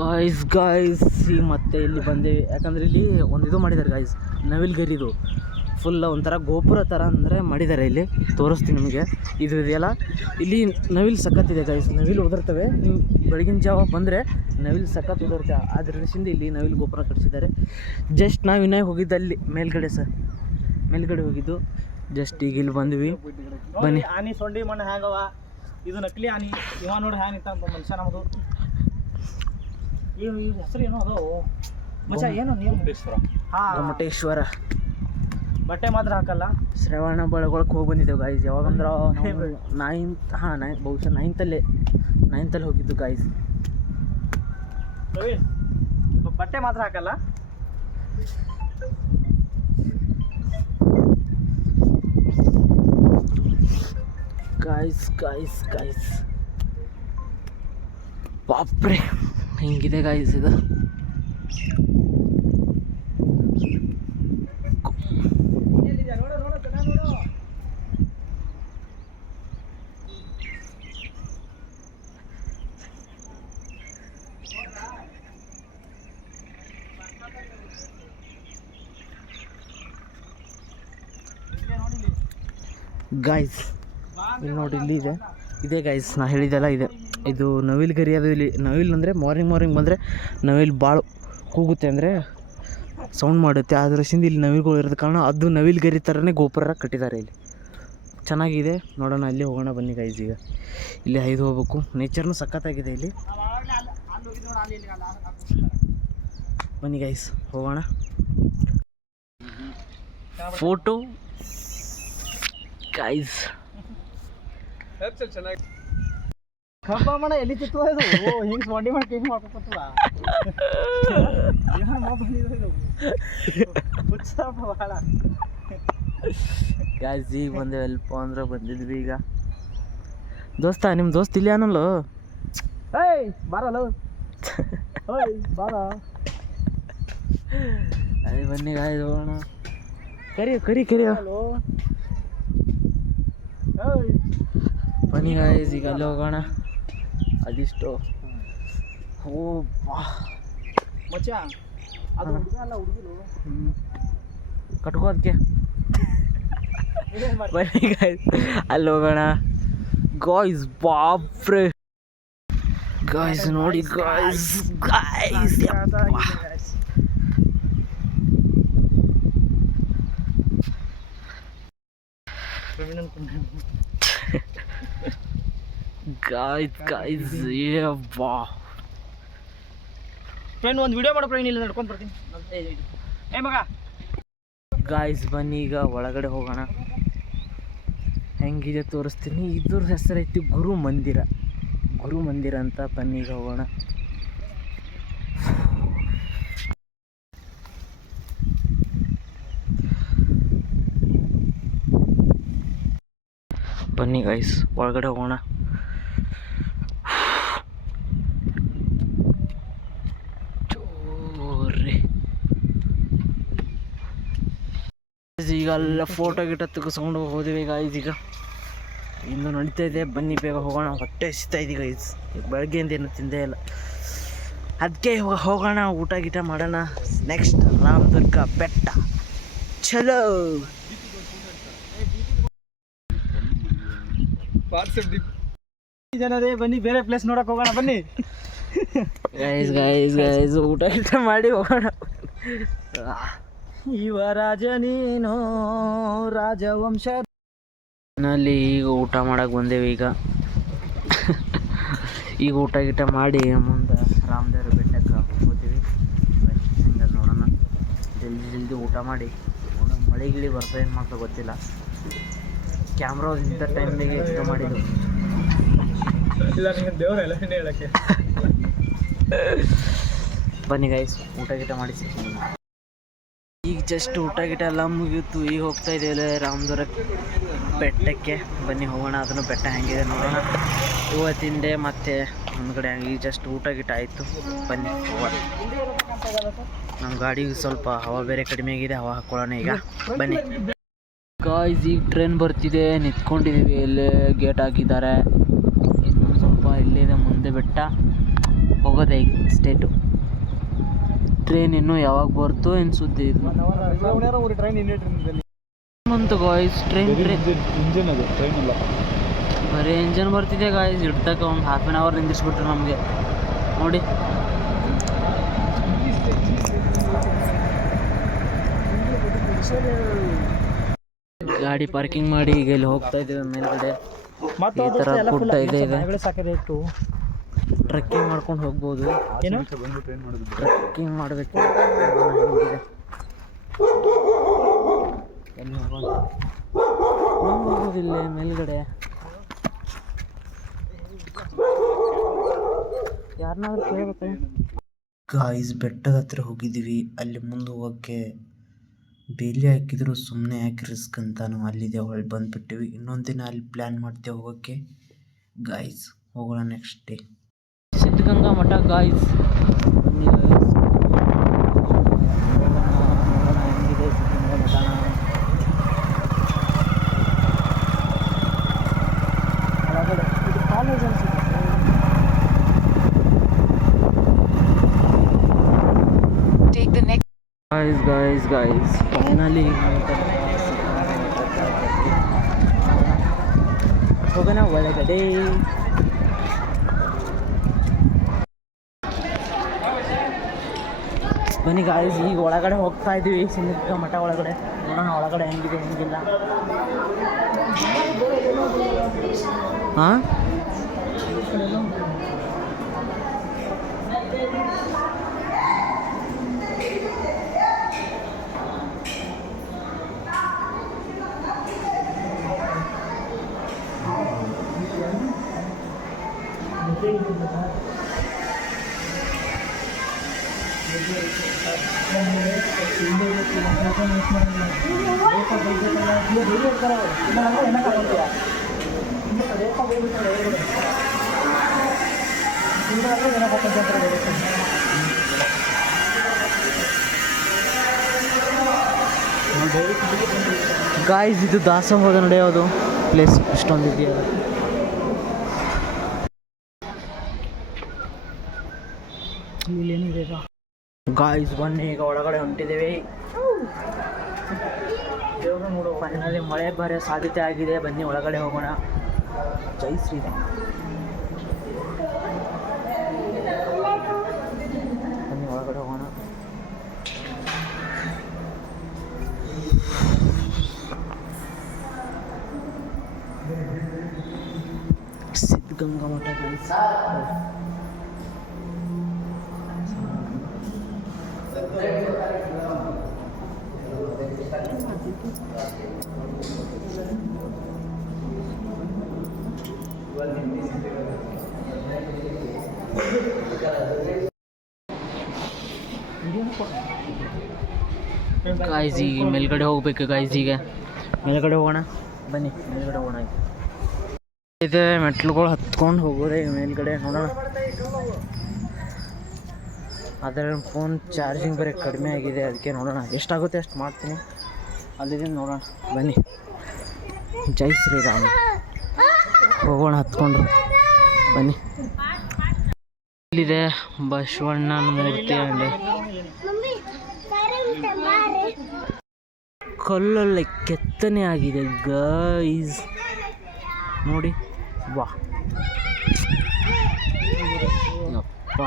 Guys guys ಈಗ ಮತ್ತೆ ಇಲ್ಲಿ ಬಂದೇವಿ. ಯಾಕಂದ್ರೆ ಇಲ್ಲಿ ಒಂದು ಇದು ಮಾಡಿದ್ದಾರೆ ಗಾಯ್ಸ್ ನವಿಲ್ ಗರಿದು ಫುಲ್ ಒಂಥರ ಗೋಪುರ ಥರ ಅಂದರೆ ಮಾಡಿದ್ದಾರೆ ಇಲ್ಲಿ. ತೋರಿಸ್ತೀನಿ ನಿಮಗೆ. ಇದು ಇದೆಯಲ್ಲ? ಇಲ್ಲಿ ನವಿಲ್ ಸಖತ್ತಿದೆ ಗಾಯ್ಸ್ ನವಿಲ್ ಉದುರ್ತವೆ. ನೀವು ಬೆಳಗಿನ ಜಾವ ಬಂದರೆ ನವಿಲ್ ಸಖತ್ ಉದುರುತ್ತೆ. ದೃಶ್ಯದಿಂದ ಇಲ್ಲಿ ನವಿಲ್ ಗೋಪುರ ಕಟ್ಟಿಸಿದ್ದಾರೆ ಜಸ್ಟ್ ನಾವು ಇನ್ನೇ ಹೋಗಿದ್ದು ಅಲ್ಲಿ ಮೇಲ್ಗಡೆ ಸರ್. ಮೇಲ್ಗಡೆ ಹೋಗಿದ್ದು. ಜಸ್ಟ್ ಈಗ ಇಲ್ಲಿ ಬಂದ್ವಿ. ಬನ್ನಿ. ಆನಿ ಸೊಂಡಿ ಮಣ್ಣು ಹ್ಯಾಂಗವ? ಇದು ನಕಲಿ ಆನಿ. ಇವ ನೋಡಿ ಹ್ಯಾಂಗ ನಿಂತ ಮನುಷ್ಯ ನಮ್ಮದು ಇವ್ ಇವ್ ಹೆಸರು ಏನೋ ಅದು. ಮಚ್ಚ ಏನು ನೀವು? ಹಾ. ಗೊಮ್ಮಟೇಶ್ವರ ಬಟ್ಟೆ ಮಾತ್ರ ಹಾಕಲ್ಲ? ಶ್ರವಣ ಬೆಳಗೊಳಕ್ಕೆ ಹೋಗಿ ಬಂದಿದ್ದೇವೆ ಗಾಯ್ಸ್ ಯಾವಾಗಂದ್ರೆ ನಾವು ನೈನ್ತ್ ಹಾಂ ನೈನ್ ಬಹುಶಃ ನೈನ್ತಲ್ಲೇ ನೈನ್ತಲ್ಲಿ ಹೋಗಿದ್ದು ಗಾಯ್ಸ್ ಪ್ರವೀಣ್ ಬ- ಬಟ್ಟೆ ಮಾತ್ರ ಹಾಕಲ್ಲ? ಗಾಯ್ಸ್ ಗಾಯ್ಸ್ ಗಾಯ್ಸ್ ಬಾಪ್ರೆ. ಹಿಂಗಿದೆ ಗಾಯ್ಸ್ ಇದು ಗಾಯ್ಸ್ ಇಲ್ಲಿ ನೋಡಿ ಇಲ್ಲಿ ಇದೆ ಇದೆ ಗಾಯ್ಸ್ ನಾ ಹೇಳಿದೆಲ್ಲ ಇದೆ. ಇದು ನವಿಲು ಗರಿ ಅದು ಇಲ್ಲಿ, ನವಿಲು ಅಂದರೆ ಮಾರ್ನಿಂಗ್ ಮಾರ್ನಿಂಗ್ ಬಂದರೆ ನವಿಲು ಭಾಳ ಕೂಗುತ್ತೆ ಅಂದರೆ ಸೌಂಡ್ ಮಾಡುತ್ತೆ. ಆ ದೃಶ್ಯದಿಂದ ಇಲ್ಲಿ ನವಿಲುಗಳು ಇರೋದ ಕಾರಣ ಅದು ನವಿಲು ಗರಿ ಥರನೇ ಗೋಪುರ ಕಟ್ಟಿದ್ದಾರೆ ಇಲ್ಲಿ. ಚೆನ್ನಾಗಿದೆ. ನೋಡೋಣ, ಅಲ್ಲಿ ಹೋಗೋಣ ಬನ್ನಿ ಗೈಸ್ ಈಗ. ಇಲ್ಲಿ ಐದು ಹೋಗ್ಬೇಕು. ನೇಚರ್ನು ಸಖತ್ತಾಗಿದೆ ಇಲ್ಲಿ. ಬನ್ನಿ ಗೈಸ್ ಹೋಗೋಣ. ಫೋಟೋ ಗೈಸ್ ಕಬ್ಬ ಮಣ ಎಲ್ಲಿ ತಿತ್ತದ ಇದು? ಓ ಹಿಂಗ್ ಸೊಂಡಿ ಮಾಡಿ ಹಿಂಗ್ ಮಾಡ್ಕೊತದ ಏನ್ ಮೊಬೈಲ್ ಇದು? ಬಹಳ ಗಾಯ್ಸ್ ಈಗ ಬಂದೇವೆ ಅಲ್ಪ ಅಂದ್ರೆ ಬಂದಿದ್ವಿ ಈಗ. ದೋಸ್ತ ನಿಮ್ಮ ದೋಸ್ತ ಇಲ್ಲಿ ಅನ್ನಲ್ಲ ಏಯ್ ಬಾರಲ್ಲ? ಓಯ್ ಬಾರ. ಐ ಬನ್ನಿ ಗಾಯ್ಸ್ ಹೋಗೋಣ. ಕರಿ ಕರಿ ಕರಿ. ಹಲೋ. ಬನ್ನಿ ಗಾಯ್ಸ್ ಈಗ ಅಲ್ಲಿ ಹೋಗೋಣ. ಅದಿಷ್ಟು. ಓ ಬಾ ಮಚ್ಚ ಅದು ಹುಡುಗ ಅಲ್ಲ ಹುಡುಗಿರು? ಹ್ಞೂ ಕಟ್ಕೋ ಅದಕ್ಕೆ ಇದೇನ್ ಮಾಡಿ ಬನ್ನಿ ಗಾಯ್ಸ್ ಅಲ್ಲಿ ಹೋಗೋಣ. ಗಾಯ್ಸ್ ಬಾಪ್ರೆ. ಗಾಯ್ಸ್ ನೋಡಿ ಗಾಯ್ಸ್ ಗಾಯ್ಸ್ ಗಾಯ್ಸ್ ಗಾಯ್ಸ್ ಏ ಬಾ ಫ್ರೆಂಡ್ ಒಂದು ವಿಡಿಯೋ ಮಾಡೋ ಫ್ರೆಂಡ್ ಇಲ್ಲ ನಡ್ಕೊಂಡು ಬರ್ತೀನಿ. ಏ, ಮಗ. ಗಾಯ್ಸ್ ಬನ್ನಿ ಈಗ ಒಳಗಡೆ ಹೋಗೋಣ. ಹೆಂಗಿದೆ ತೋರಿಸ್ತೀನಿ. ಇದ್ರ ಹೆಸರೈತಿ ಗುರು ಮಂದಿರ. ಗುರು ಮಂದಿರ ಅಂತ ಬನ್ನಿ ಈಗ ಹೋಗೋಣ. ಬನ್ನಿ ಗೈಸ್ ಒಳಗಡೆ ಹೋಗೋಣ. ಈಗ ಅಲ್ಲ ಫೋಟೋ ಗಿಟ ತೆಗೆಸ್ಕೊಂಡು ಹೋದಿವಿ ಈಗ. ಇನ್ನು ನಡೀತಾ ಇದೆ. ಬನ್ನಿ ಬೇಗ ಹೋಗೋಣ. ಹೊಟ್ಟೆ ಹಸಿತಾ ಇದೀಗ ಈಗ ಬೆಳಗ್ಗೆಯಿಂದ ಏನು ತಿಂದೇ ಇಲ್ಲ. ಅದಕ್ಕೆ ಹೋಗೋಣ. ಊಟ ಗೀಟ ಮಾಡೋಣ. ನೆಕ್ಸ್ಟ್ ರಾಮದುರ್ಗ ಬೆಟ್ಟ. ಚಲೋ. ಜನರೇ ಬನ್ನಿ ಬೇರೆ ಪ್ಲೇಸ್ ನೋಡಕ್ ಹೋಗೋಣ. ಬನ್ನಿ. ಗೈಸ್ ಗೈಸ್ ಗೈಸ್ ಊಟ ಗೀಟ ಮಾಡಿ ಹೋಗೋಣ. ಯುವರಾಜ ನೀನು ರಾಜವಂಶ ನಲ್ಲಿ ಈಗ ಊಟ ಮಾಡಕ್ಕೆ ಬಂದೇವಿ ಈಗ. ಈಗ ಊಟ ಗೀಟ ಮಾಡಿ ಮುಂದೆ ರಾಮದೇವ್ರ ಬೆಟ್ಟಕ್ಕೆ ಹೋಗ್ತೀವಿ. ಹಂಗೆ ನೋಡೋಣ. ಜಲ್ದಿ ಜಲ್ದಿ ಊಟ ಮಾಡಿ. ನೋಡೋಣ ಮಳೆ ಗಿಳಿ ಬರ್ತಾ ಏನು ಮಾಡ್ತಾ ಗೊತ್ತಿಲ್ಲ. ಕ್ಯಾಮ್ರಾ ಇಂಥ ಟೈಮಿಗೆ ಇದು ಮಾಡಿದ್ದು. ಇಲ್ಲ ನಿಂಗೆ ದೇವರೆಲ್ಲ ಹೇಳಕ್ಕೆ. ಬನ್ನಿ ಗೈಸ್ ಊಟ ಗೀಟ ಮಾಡಿ ಸಿಗ್ತೀನಿ ಈಗ ಜಸ್ಟ್ ಊಟ ಗೀಟ ಎಲ್ಲ ಮುಗಿಯಿತು ಈಗ ಹೋಗ್ತಾ ಇದ್ದೇವೆ ರಾಮದುರ್ಗ ಬೆಟ್ಟಕ್ಕೆ. ಬನ್ನಿ ಹೋಗೋಣ, ಅದನ್ನು ಬೆಟ್ಟ ಹೆಂಗಿದೆ ನೋಡೋಣ. ಇವತ್ತಿನ ಡೇ ಮತ್ತೆ ಮುಂದ್ಗಡೆ ಈಗ ಜಸ್ಟ್ ಊಟ ಗೀಟ ಆಯಿತು. ಬನ್ನಿ ಹೋಗೋಣ. ನಮ್ಮ ಗಾಡಿಗೆ ಸ್ವಲ್ಪ ಹವಾ ಬೇರೆ ಕಡಿಮೆ ಆಗಿದೆ, ಹವಾ ಹಾಕ್ಕೊಳ್ಳೋಣ ಈಗ. ಬನ್ನಿ. ಗಾಯ್ಸ್ ಈಗ ಟ್ರೈನ್ ಬರ್ತಿದೆ. ನಿಂತ್ಕೊಂಡಿದ್ದೀವಿ ಇಲ್ಲಿ ಗೇಟ್ ಹಾಕಿದ್ದಾರೆ. ಇನ್ನೊಂದು ಸ್ವಲ್ಪ ಇಲ್ಲಿದೆ, ಮುಂದೆ ಬೆಟ್ಟ. ಹೋಗೋದೇ ಈಗ ಸ್ಟೇಟು ಟ್ರೈನ್ ಇನ್ನು ಯಾವಾಗ ಬರ್ತು ಏನು ಸುದ್ದಿ ಇದು? ಬಂತು ಗಾಯ್ಸ್ ಟ್ರೈನ್ ಟ್ರೈನ್ ಇಂಜಿನ್ ಅದು ಟ್ರೈನ್ ಅಲ್ಲ. ಬರೀ ಇಂಜನ್ ಬರ್ತಿದೆ ಗಾಯ್ಸ್ ಇಡ್ತಕ್ಕ ಒಂದು ಹಾಫ್ ಆನ್ ಅವರ್ ನಿಂದಿಸ್ಬಿಟ್ರು ನಮಗೆ. ನೋಡಿ. ಗಾಡಿ ಪಾರ್ಕಿಂಗ್ ಮಾಡಿ ಈಗ ಇಲ್ಲಿ ಹೋಗ್ತಾ ಇದ್ದೀವಿ ಮೇಲ್ಗಡೆ. ಈ ಥರ ಗುಡ್ಡ ಇದೆ ಇದೆ. ಟ್ರೆಕ್ಕಿಂಗ್ ಮಾಡ್ಕೊಂಡು ಹೋಗ್ಬೋದು. ಏನು? ಟ್ರೆಕ್ಕಿಂಗ್ ಮಾಡಬೇಕು. ಇಲ್ಲಿ ಮೇಲ್ಗಡೆ. ಯಾರನ್ನಾದ್ರೂ ಕೇಳ್ಬೇಕು? ಗಾಯ್ಸ್ ಬೆಟ್ಟದ ಹತ್ರ ಹೋಗಿದ್ದೀವಿ. ಅಲ್ಲಿ ಮುಂದೆ ಹೋಗೋಕ್ಕೆ ಬೇಲಿ ಹಾಕಿದ್ರು ಸುಮ್ಮನೆ ಯಾಕೆ ರಿಸ್ಕ್ ಅಂತ ನಾವು ಅಲ್ಲಿದೆ ಹೊಳ್ಳಿ ಬಂದುಬಿಟ್ಟಿವಿ. ಇನ್ನೊಂದು ದಿನ ಅಲ್ಲಿ ಪ್ಲ್ಯಾನ್ ಮಾಡ್ತೇವೆ ಹೋಗೋಕ್ಕೆ. ಗಾಯ್ಸ್ ಹೋಗೋಣ next day Siddaganga Mutt guys ಬನ್ನಿ guys. ನೋಡೋಣ, ನೋಡೋಣ ಹೆಂಗಿದೆ ಸಿದ್ಧಗಂಗಾ ಮಠನ ಒಳಗಡೆ ಇದು ಕಾಲೇಜ್ ಅನ್ಸುತ್ತೆ Take the next guys guys guys finally ಹೋಗೋಣ ಒಳಗಡೆ ಬನ್ನಿ ಗಾಯ್ಸ್ ಈಗ ಒಳಗಡೆ ಹೋಗ್ತಾ ಇದ್ದೀವಿ ಸಿಂಧುದುರ್ಗ ಮಠ ಒಳಗಡೆ. ನೋಡೋಣ ಒಳಗಡೆ ಹೆಂಗಿದೆ ಹೆಂಗಿಲ್ಲ. ಹಾಂ ಗಾಯ್ಸ್ ಇದು ದಾಸೋಹದ ನಡೆಯೋದು ಪ್ಲೇಸ್ ಇಷ್ಟೊಂದು ಇದೆಯಲ್ಲ ಗಾಯ್ಸ್ ಬನ್ನಿ ಈಗ ಒಳಗಡೆ ಹೊಂಟಿದ್ದೇವೆ. ಫೈನಲಿ ಮಳೆ ಬರೋ ಸಾಧ್ಯತೆ ಆಗಿದೆ. ಬನ್ನಿ, ಒಳಗಡೆ ಹೋಗೋಣ. ಜೈ ಶ್ರೀರಾಮ್. ಬನ್ನಿ, ಒಳಗಡೆ ಹೋಗೋಣ. ಸಿದ್ಧಗಂಗಾ ಮಠ guys. ಗಾಯ್ಸ್ ಈಗ ಮೇಲ್ಗಡೆ ಹೋಗ್ಬೇಕು ಗಾಯ್ಸ್ ಈಗ ಮೇಲ್ಗಡೆ ಹೋಗೋಣ ಬನ್ನಿ ಮೇಲ್ಗಡೆ ಹೋಗೋಣ ಈಗ. ಇದೆ ಮೆಟ್ಲುಗಳು ಹತ್ಕೊಂಡು ಹೋಗೋದೆ ಮೇಲ್ಗಡೆ ನೋಡೋಣ. ಅದರ ಫೋನ್ ಚಾರ್ಜಿಂಗ್ ಬೇರೆ ಕಡಿಮೆ ಆಗಿದೆ ಅದಕ್ಕೆ ನೋಡೋಣ. ಎಷ್ಟಾಗುತ್ತೆ ಅಷ್ಟು ಮಾಡ್ತೀನಿ. ಅಲ್ಲಿದೆ ನೋಡೋಣ. ಬನ್ನಿ. ಜೈ ಶ್ರೀರಾಮ. ಹೋಗೋಣ ಹತ್ಕೊಂಡು. ಬನ್ನಿ. ಇಲ್ಲಿದೆ ಬಸವಣ್ಣನ ಮೂರ್ತಿ ಅಂಡೆ ಕಲ್ಲಲ್ಲಿ ಕೆತ್ತನೆ ಆಗಿದೆ ಗೈಸ್ ನೋಡಿ. ವಾ ಯಪ್ಪ.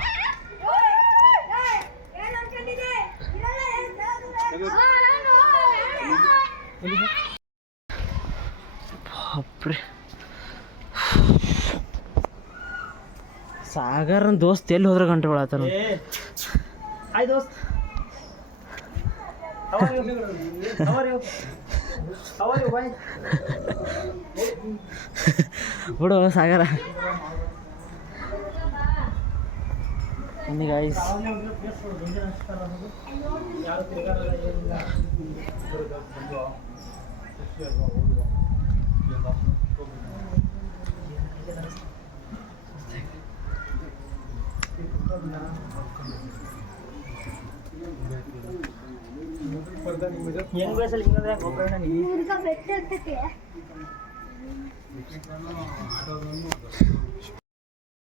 ಬಾಪ್ರೆ. ಸಾಗರನ ದೋಸ್ತ್ ಎಲ್ಲಿ ಹೋದ್ರೆ ಗಂಟೆ ದೋಸ್ತ್. Bye? ಬಿಡು ಸಾಗರ. ಬನ್ನಿ ಗಾಯ್ಸ್ ಹೆಂಗ್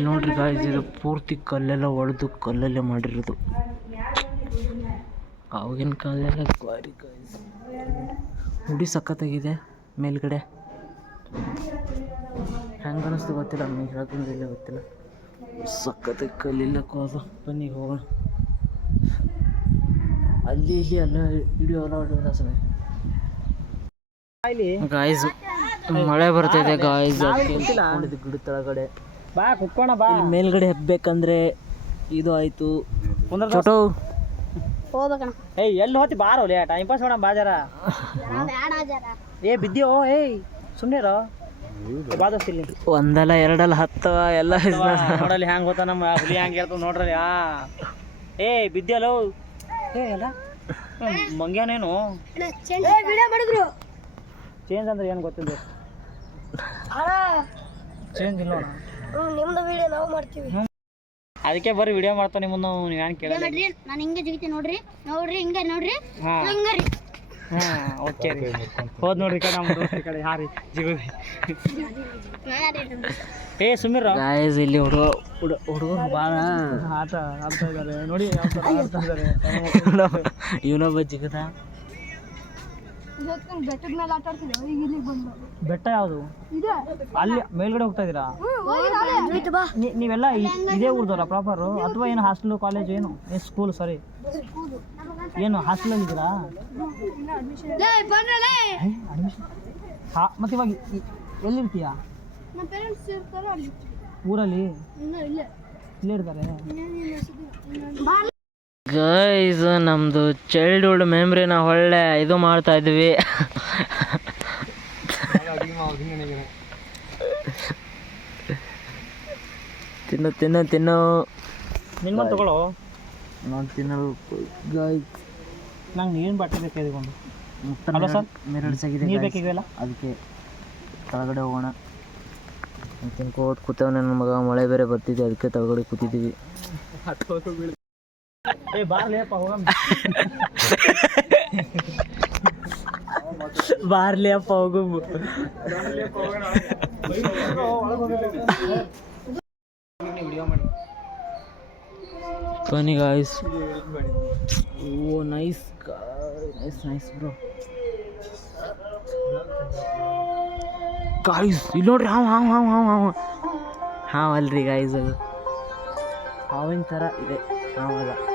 ನೋಡ್ರಿ ಗಾಯ್ಸ್ ಇದು ಪೂರ್ತಿ ಕಲ್ಲೆಲ್ಲ ಒಡೆದು ಕಲ್ಲಲ್ಲೇ ಮಾಡಿರೋದು. ಆವಾಗಿನ ಕಾಲದಲ್ಲ ಕ್ವಾರಿ ಗಾಯ್ಸ್ ಹುಡಿ ಸಖತ್ತಾಗಿದೆ ಮೇಲ್ಗಡೆ. ಹೆಂಗೆ ಅನ್ನಿಸ್ತು ಗೊತ್ತಿಲ್ಲ ನಮಗೆ ಹೇಳ್ಕೊಂಡಿಲ್ಲ ಗೊತ್ತಿಲ್ಲ. ಸಖತ್ತಾಗಿ ಕಲ್ಲಿಲ್ಲ ಕೋದು ಬನ್ನಿ ಹೋಗೋಣ. ಅಲ್ಲಿ ಇಲ್ಲಿ ಎಲ್ಲ ವಿಡಿಯೋ ಎಲ್ಲ ಹೊಡೆಯೋದ ಸರ್ ಗಾಯ್ಸ್ ಮಳೆ ಬರ್ತಿದೆ ಗಾಯ್ಸ್. ಗಿಡ ಕೆಳಗಡೆ ಬಾ ಕುತ್ಕೋಣ ಬಾ. ಮೇಲ್ಗಡೆ ಹಬ್ಬೇಕಂದ್ರೆ ಇದು ಆಯ್ತು. ಏಯ್ ಎಲ್ಲಿ ಹೋತಿ? ಬಾರೋ ಲೇ ಟೈಮ್ ಪಾಸ್ ಮಾಡೋಣ ಬಾಜಾರ. ಏ ಬಿದ್ದಿಯೋ? ಏಯ್ ಸುಮ್ಮನೆ ರೋ ದೋಸ್ತ ಇಲ್ಲಿ. ಒಂದಲ್ಲ ಎರಡಲ್ಲ ಹತ್ತವ ಎಲ್ಲ ನೋಡಲ್ಲಿ ಹ್ಯಾಂಗ ಹೋತ ನಮ್ಮ ಹುಲಿ ಹ್ಯಾಂಗ ಹೇಳ್ತ ನೋಡ್ರಿ ಆ. ಏ ಬಿದ್ದಿಯಲ್ಲೋ? ಏ ಮಂಗ್ಯಾನೇನು ಚೇಂಜ್ ಅಂದ್ರೆ ಏನು ಗೊತ್ತಿಲ್ಲ. ಚೇಂಜ್ ಇಲ್ಲ. ನಿಮ್ದು ವಿಡಿಯೋ ನಾವು ಮಾಡ್ತೀವಿ. ಅದಕ್ಕೆ ಬರ್ರಿ ವಿಡಿಯೋ ಮಾಡ್ತಾನೆ ನಿಮ್ಮನ್ನ ನೀವು ಏನು ಕೇಳ ನೋಡ್ರಿ ನಾನು ಹಿಂಗೆ ಜಿಗಿತೆ ನೋಡ್ರಿ ನೋಡ್ರಿ ಹಿಂಗೆ ನೋಡ್ರಿ ಹಂಗೆ ರೀ ಹಾಂ ಓಕೆ ರೀ. ಹೋದ್ ನೋಡ್ರಿ ಕಡೆ ನಮ್ಮ ದೋಸ್ತ ಕಡೆ ಯಾರಿ ಜಿಗುದಿ ಏ ಸುಮೀರ್ ಗಾಯ್ಸ್ ಇಲ್ಲಿ ಹುಡುಗ ಹುಡುಗ ಹುಡುಗರು ಭಾಳ ಆಟ ಆಡ್ತಾ ಇದ್ದಾರೆ ನೋಡಿ ಯಾವ ಥರ ಆಡ್ತಾ ಇದ್ದಾರೆ ಇವನೊಬ್ಬ ಜಿಗದ. ಬೆಟ್ಟದ ಮೇಲೆ ಆಟ ಆಡ್ತಿದ್ದೆ ಈಗ ಇಲ್ಲಿಗೆ ಬಂದು. ಬೆಟ್ಟ ಯಾವುದು? ಇದೆ. ಅಲ್ಲಿ ಮೇಲ್ಗಡೆ ಹೋಗ್ತಾ ಇದ್ದೀರಾ? ನೀ- ನೀವೆಲ್ಲ ಇ- ಇದೇ ಊರ್ದವ್ರ ಪ್ರಾಪರು ಅಥವಾ ಏನು ಹಾಸ್ಟೆಲ್ ಕಾಲೇಜ್ ಏನು? ಏನು ಸ್ಕೂಲ್ ಸಾರಿ ಏನು ಹಾಸ್ಟೆಲ್ ಇದ್ದೀರಾ? ಹಾ ಮತ್ತೆ ಇವಾಗ ಇ- ಎಲ್ಲಿರ್ತೀಯಾ? ನಮ್ಮ ಪೇರೆಂಟ್ಸ್ ಇರ್ತಾರ ಅಲ್ಲಿ. ಊರಲ್ಲಿ? ಇನ್ನೂ ಇಲ್ಲೇ. ಇಲ್ಲೇ ಇರ್ತಾರೆ. ಗೈಸ್ ನಮ್ಮದು ಚೈಲ್ಡ್ಹುಡ್ ಮೆಮ್ರಿನ ಒಳ್ಳೆ ಇದು ಮಾಡ್ತಾ ಇದ್ವಿ. ತಿನ್ನು ತಿನ್ನು ತಿನ್ನು. ನಿಮ್ಮ ತಗೊಳ್ಳೋ. ನಾನು ತಿನ್ನಲು ಗಾಯ್ಸ್ ನಂಗೆ ನೀರಿನ ಬಾಟಲ್ ಬೇಕಾಗಿದೆ ಒಂದು ಹಲೋ ಸರ್ ಮೆರಡ್ಸಾಗಿದೆ ನೀರು ಬೇಕಾಗಿವೆಲ್ಲ ಅದಕ್ಕೆ ಕೆಳಗಡೆ ಹೋಗೋಣ. ತಿನ್ಕೋತ ಕೂತವ ನನ್ನ ಮಗ ಮಳೆ ಬೇರೆ ಬರ್ತಿದೆ ಅದಕ್ಕೆ ಕೆಳಗಡೆ ಕೂತಿದ್ದೀವಿ ಏ ಬಾರ್ಲೇಪ್ಪ ಹೋಗಮ್ಮ ಬಾರ್ಲಿ ಅಪ್ಪ ಹೋಗು ಬನ್ನಿ guys oh nice nice nice bro guys ಇಲ್ಲಿ ನೋಡ್ರಿ ಹಾವು ಹಾವು ಹಾವು ಹಾವು ಹಾವು ಹಾವು ಅಲ್ರಿ ಗಾಯ್ಸ್ ಅದು ಹಾವಿನ ಥರ ಇದೆ ಹಾವಲ್ಲ ಓ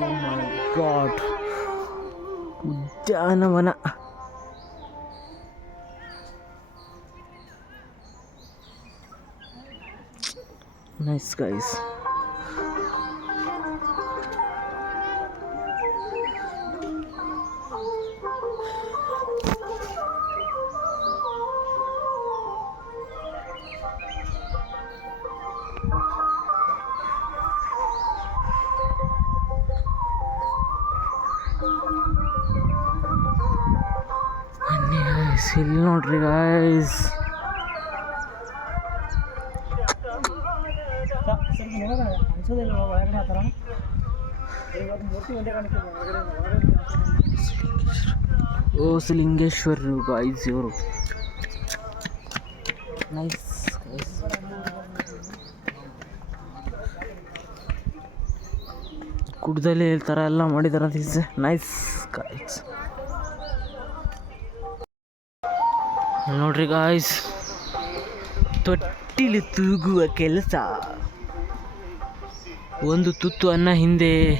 ಮೈ ಗಾಡ್ ಉದ್ಯಾನವನ ನೈಸ್ ಗೈಸ್ ಇಲ್ಲಿ ನೋಡ್ರಿ ಗಾಯ್ಸ್ ಓ, ಸಿಲಿಂಗೇಶ್ವರ್ ಗಾಯ್ಸ್ ಇವರು. ನೈಸ್ ಕುಡ್ದಲ್ಲಿ ಈ ಥರ ಎಲ್ಲ ಮಾಡಿದಾರ ನೈಸ್ ಗಾಯ್ಸ್ ನೋಡ್ರಿ ಗಾಯ್ಸ್ ತೊಟ್ಟಿಲು ತೂಗುವ ಕೆಲಸ. ಒಂದು ತುತ್ತು ಅನ್ನ ಹಿಂದೆ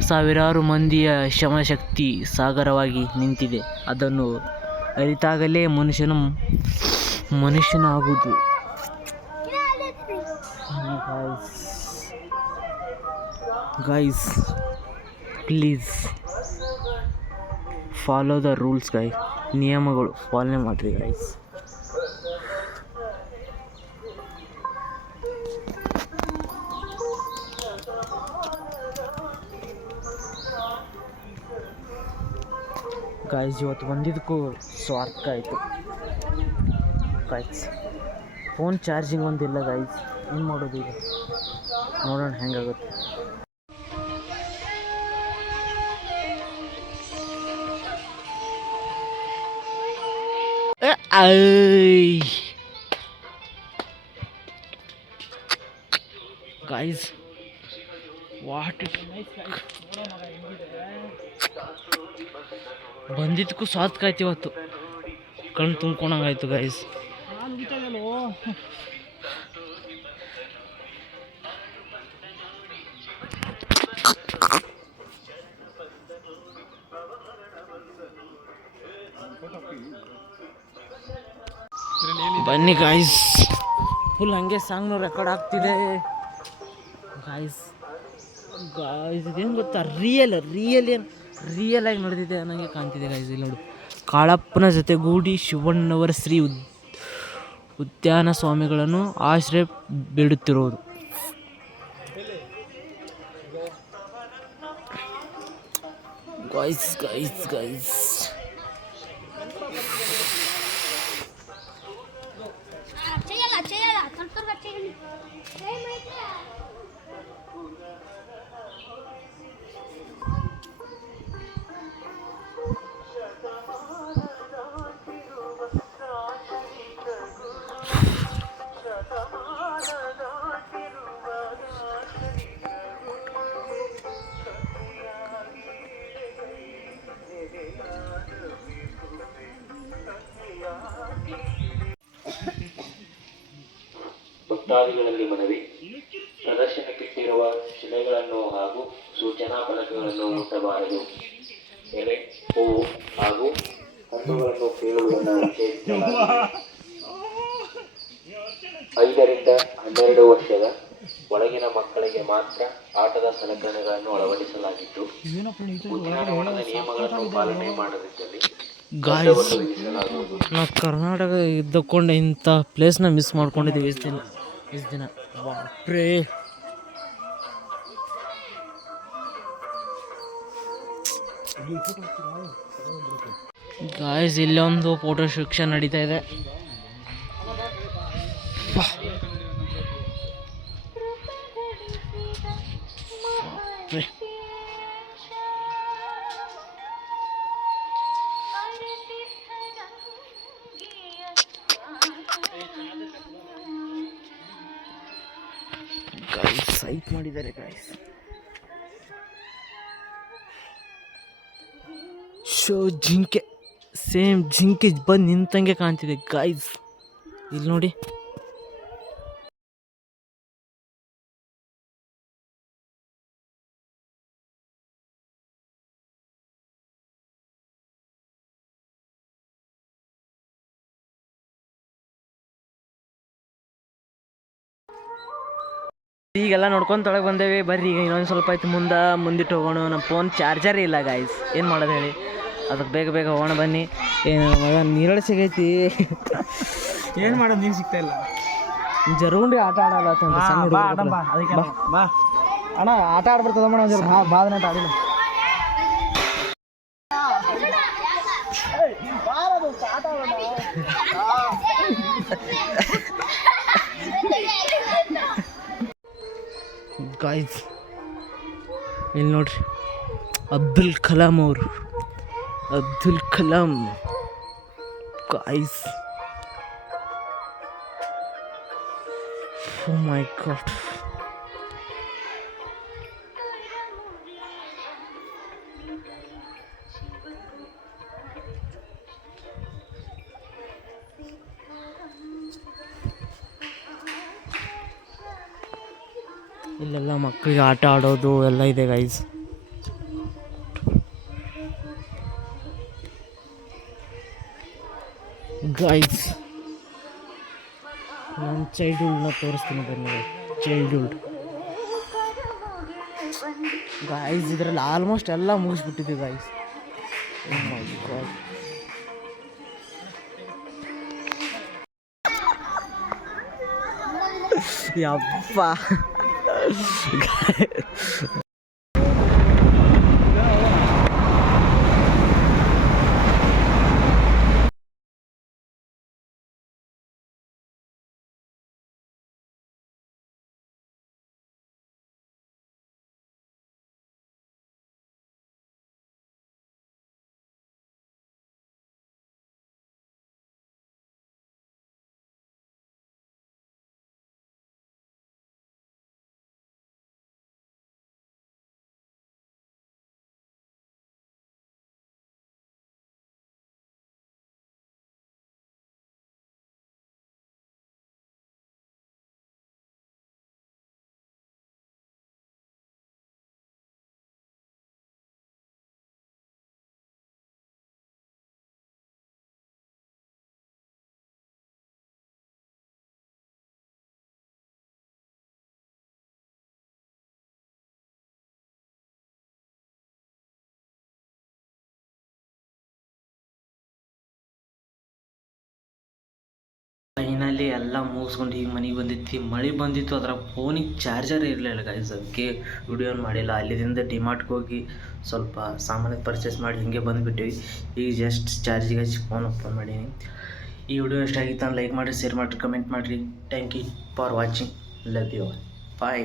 ಸಾವಿರಾರು ಮಂದಿಯ ಶ್ರಮಶಕ್ತಿ ಸಾಗರವಾಗಿ ನಿಂತಿದೆ. ಅದನ್ನು ಅರಿತಾಗಲೇ ಮನುಷ್ಯನು ಮನುಷ್ಯನಾಗುವುದು. Guys please follow the rules guy ನಿಯಮಗಳು. ಪಾಲನೆ ಮಾಡಿರಿ ಗೈಸ್ ಗಾಯ್ಸ್ ಇವತ್ತು ಬಂದಿದ್ದಕ್ಕೂ ಸ್ವಾರ್ಥ ಆಯಿತು. ಗಾಯ್ಸ್ ಫೋನ್ ಚಾರ್ಜಿಂಗ್ ಒಂದಿಲ್ಲ ಗಾಯ್ಸ್ ಏನು ಮಾಡೋದು ಈಗ? ನೋಡೋಣ, ಹೆಂಗಾಗುತ್ತೆ. ಗಾಯ್ಸ್ ವಾಟ್ ಇಟ್ ಬಂದಿದ್ದಕ್ಕೂ ಸಾತ್ಕಾಯ್ತು ಇವತ್ತು. ಕಣ್ಣು ತುಂಬ್ಕೊಂಡಂಗಾಯ್ತು ಗಾಯ್ಸ್ ಬನ್ನಿ ಗಾಯ್ಸ್ ಫುಲ್ ಹಂಗೆ ಸಾಂಗ್ನು ರೆಕಾರ್ಡ್ ಆಗ್ತಿದೆ. ಗಾಯ್ಸ್ ಗಾಯ್ಸ್ ಇದೇನು ಗೊತ್ತಾ? ರಿಯಲ್ ರಿಯಲ್ ಏನು ರಿಯಲ್ ಆಗಿ ನಡೆದಿದೆ ಅನ್ನಂಗೆ ಕಾಣ್ತಿದೆ ಗಾಯ್ಸ್ ಇಲ್ಲಿ ನೋಡು. ಕಾಳಪ್ಪನ ಜೊತೆ ಗೂಡಿ ಶಿವಣ್ಣವರ ಶ್ರೀ ಉದ್ ಉದ್ಯಾನ ಸ್ವಾಮಿಗಳನ್ನು ಆಶ್ರಯ ಬಿಡುತ್ತಿರುವುದು. ಗಾಯ್ಸ್ ಗಾಯ್ಸ್ ಗಾಯ್ಸ್ ಸೂಚನಾ ಫಲಕಗಳನ್ನು ಮುಟ್ಟಬಾರದು. ಎಲೆ ಹೂವು ಹಾಗೂ ಹಣ್ಣುಗಳನ್ನು ಕೇಳುವುದನ್ನು ನಿಷೇಧಿಸಲಾಗಿದೆ. ಐದರಿಂದ ಹನ್ನೆರಡು ವರ್ಷದ ಒಳಗಿನ ಮಕ್ಕಳಿಗೆ ಮಾತ್ರ ಆಟದ ಸಲಕರಣೆಗಳನ್ನು ಅಳವಡಿಸಲಾಗಿದ್ದು ಉದ್ಯಾನವನದ ನಿಯಮಗಳನ್ನು ಪಾಲನೆ ಮಾಡದಿದ್ದಲ್ಲಿ ಗಾಯಸ್ ನಾ ಕರ್ನಾಟಕ ಇದ್ದಕೊಂಡು ಇಂಥ ಪ್ಲೇಸ್ನ ಮಿಸ್ ಮಾಡ್ಕೊಂಡಿದ್ದೀವಿ ಇಷ್ಟು ದಿನ. ಇಷ್ಟು ದಿನ. ಬಾಪ್ರೇ. ಗಾಯ್ಸ್ ಇಲ್ಲೊಂದು ಫೋಟೋ ಶಿಕ್ಷಣ ನಡೀತಾ ಇದೆ. ಗಾಯ್ಸ್ ಸೈಕ್ ಮಾಡಿದ್ದಾರೆ ಗಾಯ್ಸ್ ಶೋ ಜಿಂಕೆ. ಸೇಮ್ ಜಿಂಕೆ ಬಂದು ನಿಂತಂಗೆ ಕಾಣ್ತಿದೆ ಗಾಯ್ಸ್ ಇಲ್ಲಿ ನೋಡಿ. ಈಗೆಲ್ಲ ನೋಡ್ಕೊಂತ ಒಳಗೆ ಬಂದೇವಿ. ಬರ್ರಿ, ಈಗ ಇನ್ನೊಂದು ಸ್ವಲ್ಪ ಆಯ್ತು ಮುಂದೆ ಮುಂದಿಟ್ಟು ಹೋಗೋಣ. ನಮ್ಮ ಫೋನ್ ಚಾರ್ಜರೇ ಇಲ್ಲ ಗಾಯ್ಸ್ ಏನು ಮಾಡೋದು ಹೇಳಿ? ಅದಕ್ಕೆ ಬೇಗ ಬೇಗ ಹೋಗೋಣ ಬನ್ನಿ. ಏನು ಮಗ ನೀರಳೆ ಸಿಗೈತಿ. ಏನು ಮಾಡೋದು ನೀರು ಸಿಗ್ತಾ ಇಲ್ಲ. ಜರುಗುಂಡಿ ಆಟ ಆಡಲ್ಲ ಅಂತ ಬಾ, ಅಣ್ಣ ಆಟ ಆಡ್ಬಿಡ್ತದ ಅಣ್ಣ ಒಂಚೂರು. ಬಾ ಬಾದನೆ ಆಡಿಲ್ಲ ಗಾಯ್ಸ್ ಇಲ್ಲಿ ನೋಡ್ರಿ ಅಬ್ದುಲ್ ಕಲಾಂ ಅವರು. Abdul Kalam guys oh my god ಇಲ್ಲೆಲ್ಲ ಮಕ್ಕಳಿಗೆ ಆಟ ಆಡೋದು ಎಲ್ಲ ಇದೆ ಗೈಸ್ ಗೈಸ್ ನನ್ನ ಚೈಲ್ಡ್ಹುಡ್ನ ತೋರಿಸ್ತೀನಿ ಬನ್ನಿ. ಚೈಲ್ಡ್ಹುಡ್ ಗಾಯ್ಸ್ ಇದರಲ್ಲಿ ಆಲ್ಮೋಸ್ಟ್ ಎಲ್ಲ ಮುಗಿಸ್ಬಿಟ್ಟಿದೆ ಗಾಯ್ಸ್ ಯಪ್ಪ. ಅಲ್ಲಿ ಎಲ್ಲ ಮುಗಿಸ್ಕೊಂಡು ಈಗ ಮನೆಗೆ ಬಂದಿತ್ತು ಮಳೆ ಬಂದಿತ್ತು, ಅದರ ಫೋನಿಗೆ ಚಾರ್ಜರ್ ಇರಲಿಲ್ಲ ಗೈಸ್ ಅದಕ್ಕೆ ವಿಡಿಯೋ ಮಾಡಿಲ್ಲ. ಅಲ್ಲಿಂದ ಡಿಮಾರ್ಟ್ಗೆ ಹೋಗಿ ಸ್ವಲ್ಪ ಸಾಮಾನು ಪರ್ಚೇಸ್ ಮಾಡಿ ಹಿಂಗೆ ಬಂದುಬಿಟ್ಟಿವಿ. ಈಗ ಜಸ್ಟ್ ಚಾರ್ಜಿಗೆ ಹಚ್ಚಿ ಫೋನ್ ಓಪನ್ ಮಾಡೀನಿ. ಈ ವಿಡಿಯೋ ಇಷ್ಟ ಆಗಿತ್ತು ಲೈಕ್ ಮಾಡಿರಿ ಶೇರ್ ಮಾಡಿರಿ ಕಮೆಂಟ್ ಮಾಡಿರಿ. Thank you for watching love you bye